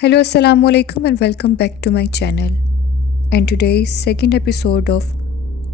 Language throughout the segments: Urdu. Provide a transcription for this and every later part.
Hello, Assalamu alaikum and welcome back to my channel. And today's second episode of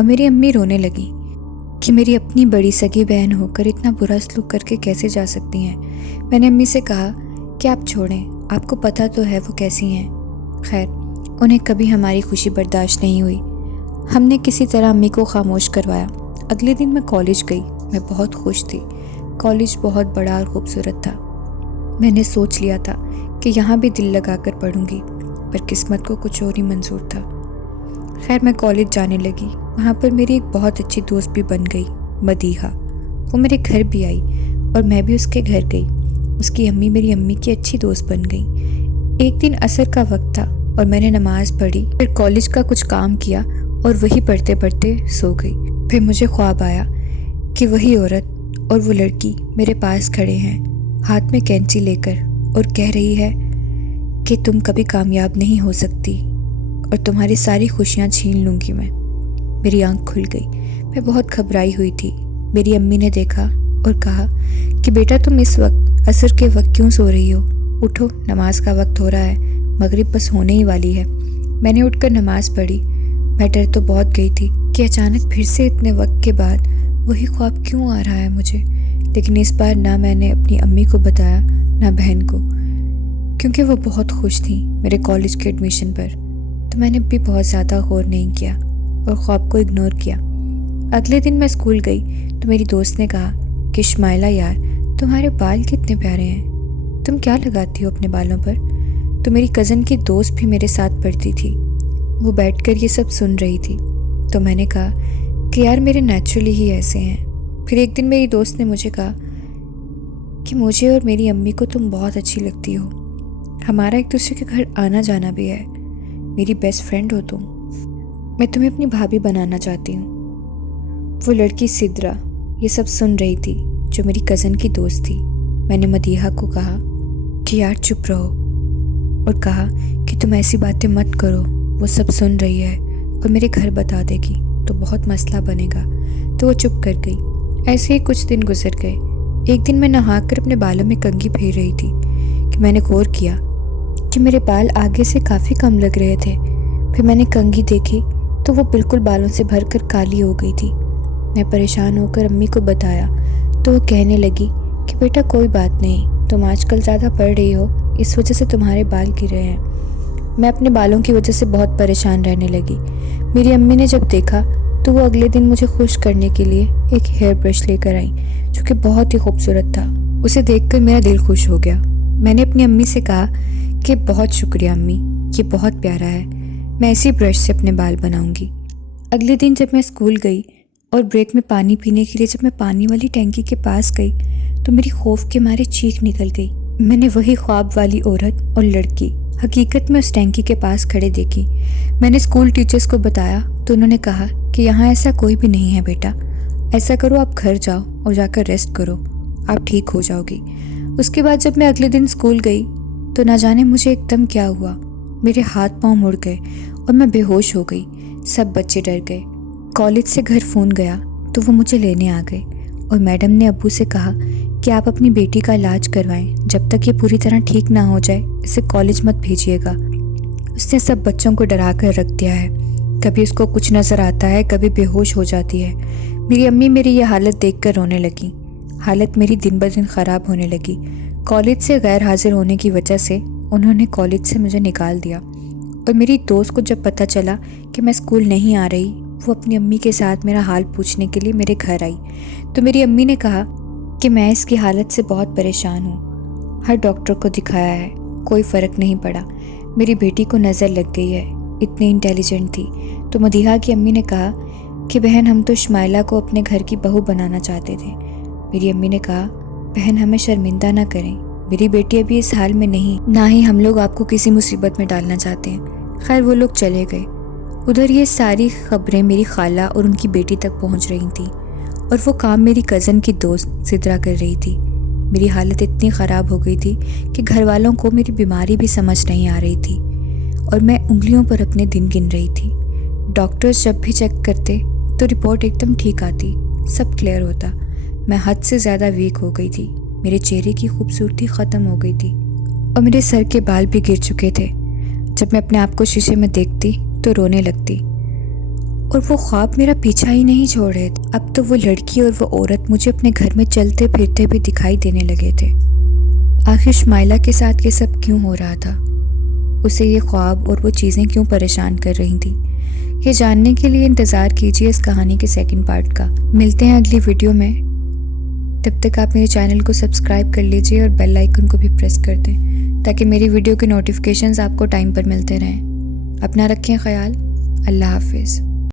اور میری امی رونے لگی کہ میری اپنی بڑی سگی بہن ہو کر اتنا برا سلوک کر کے کیسے جا سکتی ہیں۔ میں نے امی سے کہا کہ آپ چھوڑیں، آپ کو پتہ تو ہے وہ کیسی ہیں۔ خیر، انہیں کبھی ہماری خوشی برداشت نہیں ہوئی۔ ہم نے کسی طرح امی کو خاموش کروایا۔ اگلے دن میں کالج گئی۔ میں بہت خوش تھی۔ کالج بہت بڑا اور خوبصورت تھا۔ میں نے سوچ لیا تھا کہ یہاں بھی دل لگا کر پڑھوں گی، پر قسمت کو کچھ اور ہی منظور تھا۔ خیر، میں کالج جانے لگی۔ وہاں پر میری ایک بہت اچھی دوست بھی بن گئی، مدیحہ۔ وہ میرے گھر بھی آئی اور میں بھی اس کے گھر گئی۔ اس کی امی میری امی کی اچھی دوست بن گئی۔ ایک دن عصر کا وقت تھا اور میں نے نماز پڑھی، پھر کالج کا کچھ کام کیا اور وہی پڑھتے پڑھتے سو گئی۔ پھر مجھے خواب آیا کہ وہی عورت اور وہ لڑکی میرے پاس کھڑے ہیں، ہاتھ میں کینچی لے کر، اور کہہ رہی ہے کہ تم کبھی کامیاب نہیں ہو سکتی اور تمہاری ساری خوشیاں چھین لوں گی میں۔ میری آنکھ کھل گئی۔ میں بہت گھبرائی ہوئی تھی۔ میری امی نے دیکھا اور کہا کہ بیٹا تم اس وقت عصر کے وقت کیوں سو رہی ہو؟ اٹھو، نماز کا وقت ہو رہا ہے، مغرب بس ہونے ہی والی ہے۔ میں نے اٹھ کر نماز پڑھی۔ میں ڈر تو بہت گئی تھی کہ اچانک پھر سے اتنے وقت کے بعد وہی خواب کیوں آ رہا ہے مجھے، لیکن اس بار نہ میں نے اپنی امی کو بتایا نہ بہن کو، کیونکہ وہ بہت خوش تھیں میرے کالج کے ایڈمیشن پر۔ تو میں نے بھی بہت زیادہ غور نہیں کیا اور خواب کو اگنور کیا۔ اگلے دن میں اسکول گئی تو میری دوست نے کہا کہ شمائلہ یار، تمہارے بال کتنے پیارے ہیں، تم کیا لگاتی ہو اپنے بالوں پر؟ تو میری کزن کی دوست بھی میرے ساتھ پڑھتی تھی، وہ بیٹھ کر یہ سب سن رہی تھی۔ تو میں نے کہا کہ یار میرے نیچرلی ہی ایسے ہیں۔ پھر ایک دن میری دوست نے مجھے کہا کہ مجھے اور میری امی کو تم بہت اچھی لگتی ہو، ہمارا ایک دوسرے کے گھر آنا جانا بھی ہے، میری بیسٹ فرینڈ ہو تم، میں تمہیں اپنی بھابھی بنانا چاہتی ہوں۔ وہ لڑکی سدرا یہ سب سن رہی تھی، جو میری کزن کی دوست تھی۔ میں نے مدیحہ کو کہا کہ یار چپ رہو، اور کہا کہ تم ایسی باتیں مت کرو، وہ سب سن رہی ہے اور میرے گھر بتا دے گی تو بہت مسئلہ بنے گا۔ تو وہ چپ کر گئی۔ ایسے ہی کچھ دن گزر گئے۔ ایک دن میں نہا کر اپنے بالوں میں کنگھی پھیر رہی تھی کہ میں نے غور کیا کہ میرے بال آگے سے کافی کم لگ رہے تھے۔ پھر میں نے کنگھی دیکھی تو وہ بالکل بالوں سے بھر کر کالی ہو گئی تھی۔ میں پریشان ہو کر امی کو بتایا تو وہ کہنے لگی کہ بیٹا کوئی بات نہیں، تم آج کل زیادہ پڑھ رہی ہو، اس وجہ سے تمہارے بال گر رہے ہیں۔ میں اپنے بالوں کی وجہ سے بہت پریشان رہنے لگی۔ میری امی نے جب دیکھا تو وہ اگلے دن مجھے خوش کرنے کے لیے ایک ہیئر برش لے کر آئیں، جو کہ بہت ہی خوبصورت تھا۔ اسے دیکھ کر میرا دل خوش ہو گیا۔ میں نے اپنی امی سے کہا کہ بہت شکریہ امی، یہ بہت پیارا ہے، میں اسی برش سے اپنے بال بناؤں گی۔ اگلے دن جب میں اسکول گئی اور بریک میں پانی پینے کے لیے جب میں پانی والی ٹینکی کے پاس گئی تو میری خوف کے مارے چیخ نکل گئی۔ میں نے وہی خواب والی عورت اور لڑکی حقیقت میں اس ٹینکی کے پاس کھڑے دیکھی۔ میں نے اسکول ٹیچرز کو بتایا تو انہوں نے کہا کہ یہاں ایسا کوئی بھی نہیں ہے بیٹا، ایسا کرو آپ گھر جاؤ اور جا کر ریسٹ کرو، آپ ٹھیک ہو جاؤ گی۔ اس کے بعد جب میں اگلے دن اسکول گئی تو نہ جانے مجھے ایک دم کیا ہوا، میرے ہاتھ پاؤں مڑ گئے اور میں بے ہوش ہو گئی۔ سب بچے ڈر گئے۔ کالج سے گھر فون گیا تو وہ مجھے لینے آ گئے اور میڈم نے ابو سے کہا کہ آپ اپنی بیٹی کا علاج کروائیں، جب تک یہ پوری طرح ٹھیک نہ ہو جائے اسے کالج مت بھیجیے گا۔ اس نے سب بچوں کو ڈرا کر رکھ دیا ہے، کبھی اس کو کچھ نظر آتا ہے، کبھی بے ہوش ہو جاتی ہے۔ میری امی میری یہ حالت دیکھ کر رونے لگی۔ حالت میری دن بدن خراب ہونے لگی۔ کالج سے غیر حاضر ہونے کی وجہ سے انہوں نے کالج سے مجھے نکال دیا، اور میری دوست کو جب پتہ چلا کہ میں اسکول نہیں آ رہی، وہ اپنی امی کے ساتھ میرا حال پوچھنے کے لیے میرے گھر آئی۔ تو میری امی نے کہا کہ میں اس کی حالت سے بہت پریشان ہوں، ہر ڈاکٹر کو دکھایا ہے، کوئی فرق نہیں پڑا، میری بیٹی کو نظر لگ گئی ہے، اتنی انٹیلیجنٹ تھی۔ تو مدیحہ کی امی نے کہا کہ بہن ہم تو شمائلہ کو اپنے گھر کی بہو بنانا چاہتے تھے۔ میری امی نے کہا بہن ہمیں شرمندہ نہ کریں، میری بیٹی ابھی اس حال میں نہیں، نہ ہی ہم لوگ آپ کو کسی مصیبت میں ڈالنا چاہتے ہیں۔ خیر وہ لوگ چلے گئے۔ ادھر یہ ساری خبریں میری خالہ اور ان کی بیٹی تک پہنچ رہی تھیں، اور وہ کام میری کزن کی دوست سدرا کر رہی تھی۔ میری حالت اتنی خراب ہو گئی تھی کہ گھر والوں کو میری بیماری بھی سمجھ نہیں آ رہی تھی، اور میں انگلیوں پر اپنے دن گن رہی تھی۔ ڈاکٹرز جب بھی چیک کرتے تو رپورٹ ایک دم ٹھیک آتی، سب کلیئر ہوتا۔ میں حد سے زیادہ ویک ہو گئی تھی، میرے چہرے کی خوبصورتی ختم ہو گئی تھی، اور میرے سر کے بال بھی گر چکے تھے۔ جب میں اپنے آپ کو شیشے میں دیکھتی تو رونے لگتی، اور وہ خواب میرا پیچھا ہی نہیں چھوڑ رہے تھے۔ اب تو وہ لڑکی اور وہ عورت مجھے اپنے گھر میں چلتے پھرتے بھی دکھائی دینے لگے تھے۔ آخر شمائلہ کے ساتھ یہ سب کیوں ہو رہا تھا؟ اسے یہ خواب اور وہ چیزیں کیوں پریشان کر رہی تھیں؟ یہ جاننے کے لیے انتظار کیجیے اس کہانی کے سیکنڈ پارٹ کا۔ ملتے ہیں اگلی ویڈیو میں، تب تک آپ میرے چینل کو سبسکرائب کر لیجیے اور بیل آئیکن کو بھی پریس کر دیں تاکہ میری ویڈیو کے نوٹیفیکیشنز آپ کو ٹائم پر ملتے رہیں۔ اپنا رکھیں خیال۔ اللہ حافظ۔